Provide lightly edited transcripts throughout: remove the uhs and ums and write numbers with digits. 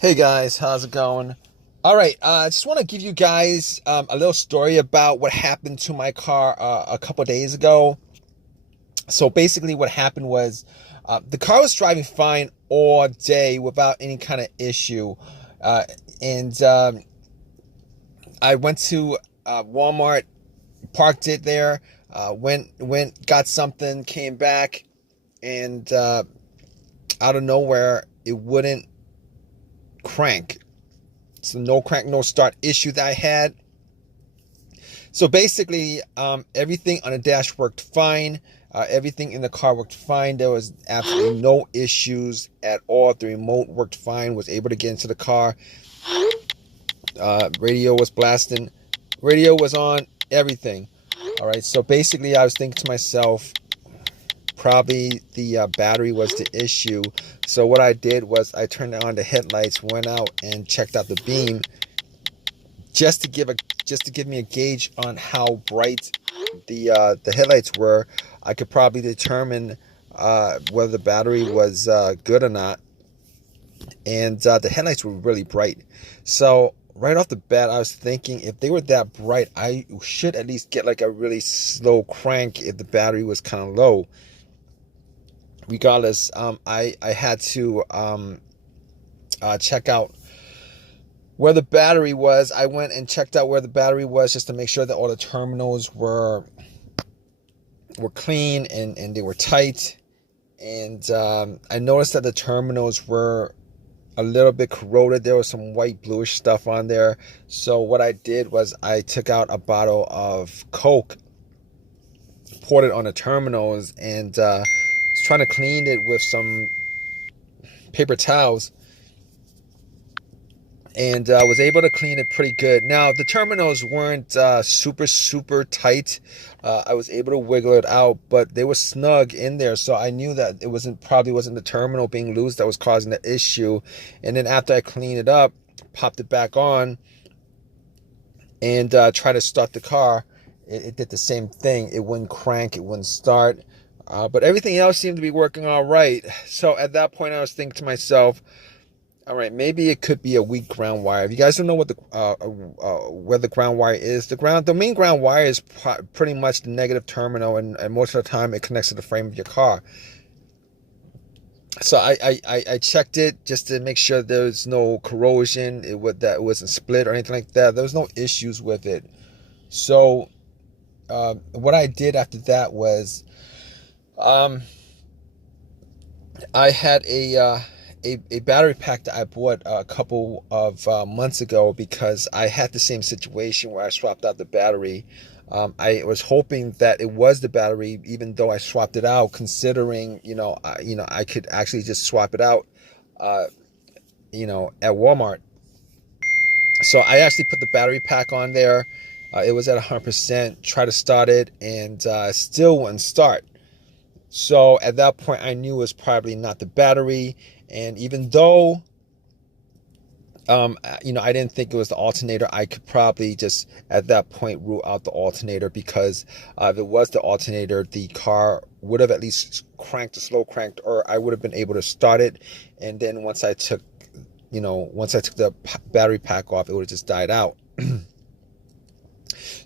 Hey guys, how's it going? All right, I just want to give you guys a little story about what happened to my car a couple days ago. So basically, what happened was the car was driving fine all day without any kind of issue, uh, and I went to Walmart, parked it there, got something, came back, and out of nowhere, it wouldn't crank. So no crank, no start issue that I had. So basically, everything on the dash worked fine. Everything in the car worked fine. There was absolutely no issues at all. The remote worked fine. Was able to get into the car. Radio was blasting. Radio was on. Everything. All right. So basically, I was thinking to myself, probably the battery was the issue. So what I did was I turned on the headlights, went out and checked out the beam, just to give me a gauge on how bright the headlights were. I could probably determine whether the battery was good or not. And the headlights were really bright. So right off the bat, I was thinking if they were that bright, I should at least get like a really slow crank if the battery was kind of low. Regardless, I had to check out where the battery was. I went and checked out where the battery was just to make sure that all the terminals were clean and they were tight. And I noticed that the terminals were a little bit corroded. There was some white bluish stuff on there. So what I did was I took out a bottle of Coke, poured it on the terminals, and was trying to clean it with some paper towels, and was able to clean it pretty good. Now the terminals weren't super tight. I was able to wiggle it out, but they were snug in there, so I knew that it probably wasn't the terminal being loose that was causing the issue. And then after I cleaned it up, popped it back on, and tried to start the car, it did the same thing. It wouldn't crank, it wouldn't start, but everything else seemed to be working all right. So at that point, I was thinking to myself, all right, maybe it could be a weak ground wire. If you guys don't know what where the ground wire is, the main ground wire is pretty much the negative terminal, and most of the time it connects to the frame of your car. So I checked it just to make sure there's no corrosion, that it wasn't split or anything like that. There was no issues with it. So what I did after that was I had a battery pack that I bought a couple of months ago, because I had the same situation where I swapped out the battery. I was hoping that it was the battery, even though I swapped it out, considering I could actually just swap it out at Walmart. So I actually put the battery pack on there. It was at 100%. Tried to start it, and still wouldn't start. So at that point, I knew it was probably not the battery. And even though, I didn't think it was the alternator, I could probably just at that point rule out the alternator, because if it was the alternator, the car would have at least cranked or slow cranked, or I would have been able to start it. And then once I took the battery pack off, it would have just died out.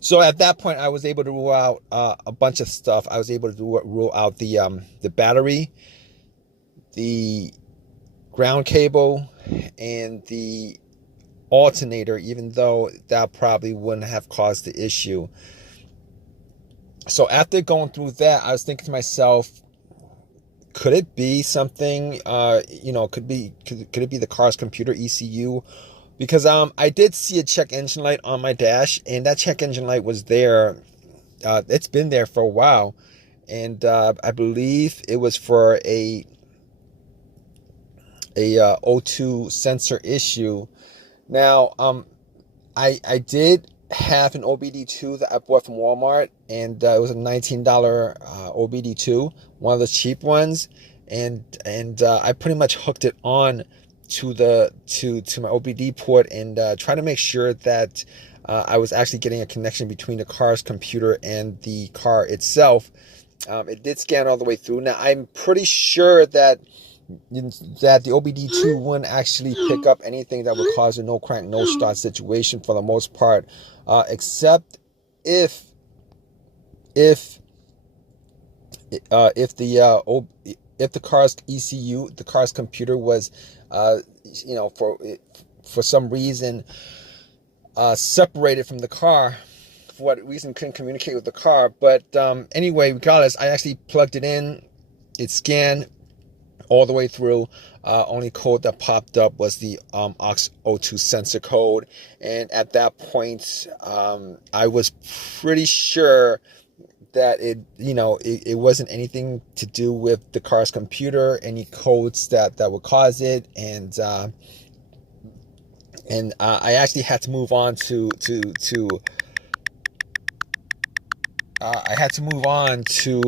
So at that point, I was able to rule out a bunch of stuff. I was able to rule out the battery, the ground cable, and the alternator, even though that probably wouldn't have caused the issue. So after going through that, I was thinking to myself, could it be something, could it be the car's computer ECU? Because I did see a check engine light on my dash, and that check engine light was there. It's been there for a while, and I believe it was for a O2 sensor issue. Now, I did have an OBD2 that I bought from Walmart, and it was a $19 OBD2, one of the cheap ones, and I pretty much hooked it on to my OBD port, and trying to make sure that I was actually getting a connection between the car's computer and the car itself. It did scan all the way through. Now, I'm pretty sure that that the OBD2 wouldn't actually pick up anything that would cause a no crank, no start situation for the most part, except if if if the car's ECU, the car's computer was, for some reason separated from the car. For what reason, couldn't communicate with the car. But anyway, regardless, I actually plugged it in. It scanned all the way through. Only code that popped up was the aux02 sensor code, and at that point, I was pretty sure that it wasn't anything to do with the car's computer, any codes that would cause it, and I actually had to move on to I had to move on to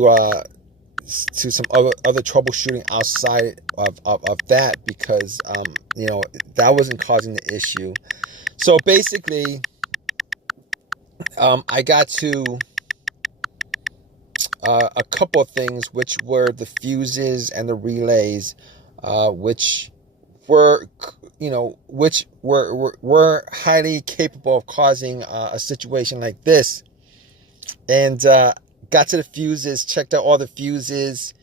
some other troubleshooting outside of that, because that wasn't causing the issue. So basically, I got to a couple of things, which were the fuses and the relays, which were were highly capable of causing a situation like this. And got to the fuses, checked out all the fuses,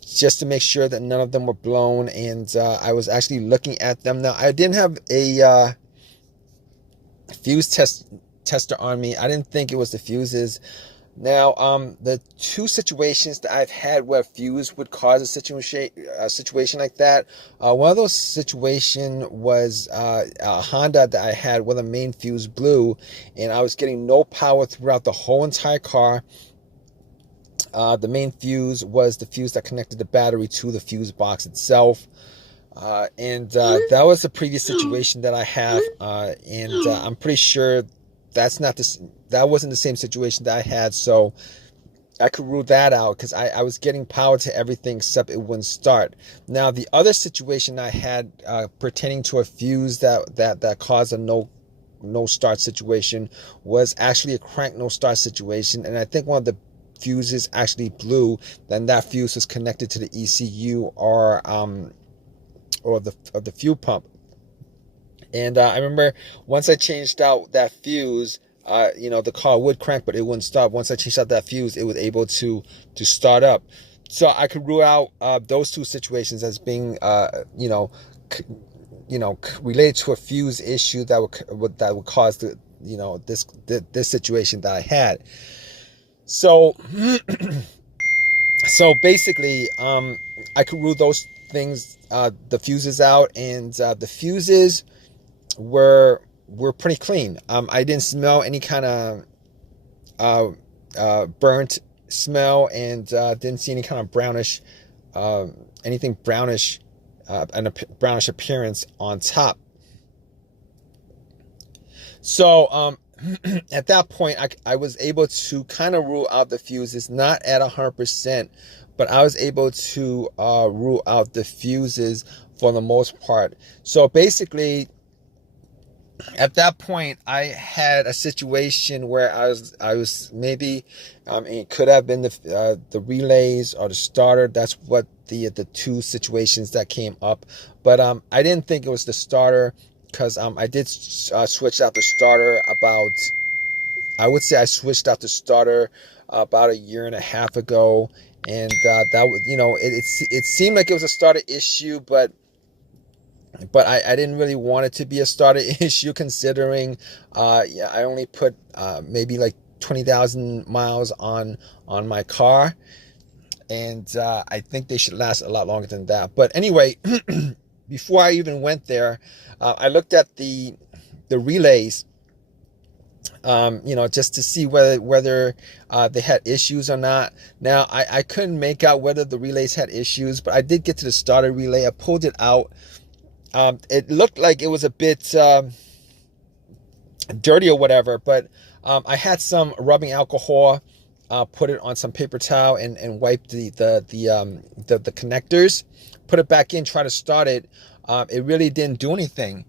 just to make sure that none of them were blown. And I was actually looking at them. Now, I didn't have a fuse tester on me. I didn't think it was the fuses. Now, the two situations that I've had where fuse would cause a situation like that, one of those situations was a Honda that I had where the main fuse blew, and I was getting no power throughout the whole entire car. The main fuse was the fuse that connected the battery to the fuse box itself. And that was the previous situation that I have, and I'm pretty sure that wasn't the same situation that I had, so I could rule that out, because I was getting power to everything except it wouldn't start. Now, the other situation I had pertaining to a fuse that caused a no start situation was actually a crank no start situation, and I think one of the fuses actually blew. Then that fuse was connected to the ECU or the fuel pump. And I remember once I changed out that fuse, the car would crank, but it wouldn't stop. Once I changed out that fuse, it was able to start up. So I could rule out those two situations as being, related to a fuse issue that would cause this situation that I had. So, so basically, I could rule those things, the fuses out, and the fuses were pretty clean. I didn't smell any kind of burnt smell, and didn't see any kind of brownish, anything brownish, and a brownish appearance on top. So at that point, I was able to kind of rule out the fuses, not at 100%, but I was able to rule out the fuses for the most part. So basically, at that point, I had a situation where I was maybe, it could have been the relays or the starter. That's what the two situations that came up. But I didn't think it was the starter, because I did switch out the starter I would say I switched out the starter about a year and a half ago, and that was, it seemed like it was a starter issue, but I didn't really want it to be a starter issue, considering I only put maybe like 20,000 miles on my car, and I think they should last a lot longer than that. But anyway, before I even went there, I looked at the relays, just to see whether they had issues or not. Now, I couldn't make out whether the relays had issues, but I did get to the starter relay. I pulled it out. It looked like it was a bit dirty or whatever, but I had some rubbing alcohol, put it on some paper towel, and wiped the connectors, put it back in, try to start it. It really didn't do anything.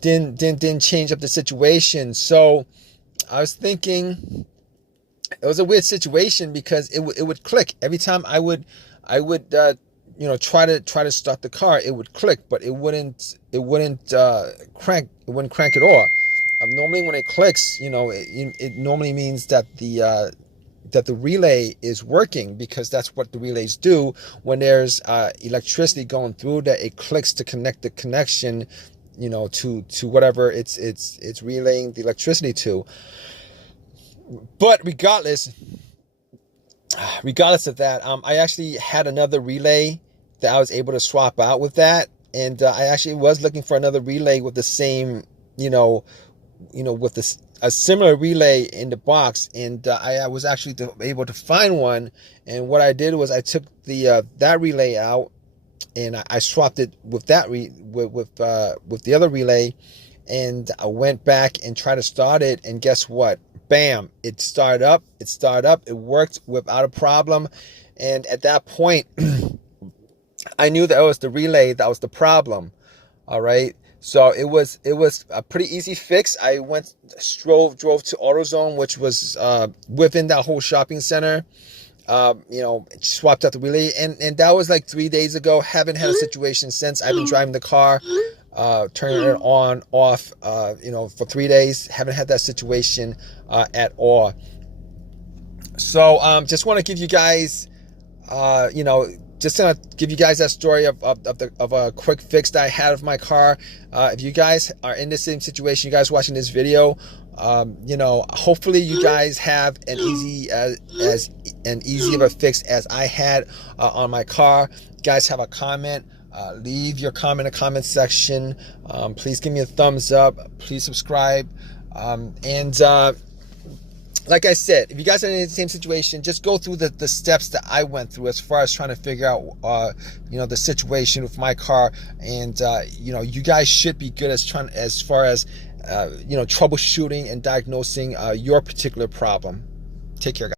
Didn't change up the situation. So I was thinking it was a weird situation, because it would click every time I would I would try to start the car. It would click, but it wouldn't crank. It wouldn't crank at all. Normally when it clicks, it normally means that the relay is working, because that's what the relays do when there's electricity going through, that it clicks to connect the connection, to whatever it's relaying the electricity to. But regardless of that, I actually had another relay that I was able to swap out with that, and I actually was looking for another relay with the same, with a similar relay in the box, and I was actually able to find one. And what I did was I took that relay out, and I swapped it with that with the other relay, and I went back and tried to start it, and guess what? Bam! It started up. It worked without a problem, and at that point, I knew that it was the relay that was the problem. All right. So it was a pretty easy fix. I drove to AutoZone, which was within that whole shopping center. Swapped out the relay, and that was like 3 days ago. Haven't had a situation since. I've been driving the car, turning it on, off, for 3 days. Haven't had that situation at all. So just want to give you guys, just gonna give you guys that story of a quick fix that I had of my car. If you guys are in the same situation, you guys watching this video, hopefully you guys have an easy of a fix as I had on my car. You guys have a comment, leave your comment in the comment section. Please give me a thumbs up. Please subscribe. Like I said, if you guys are in the same situation, just go through the steps that I went through as far as trying to figure out, the situation with my car. And, you guys should be good as far as, troubleshooting and diagnosing your particular problem. Take care, guys.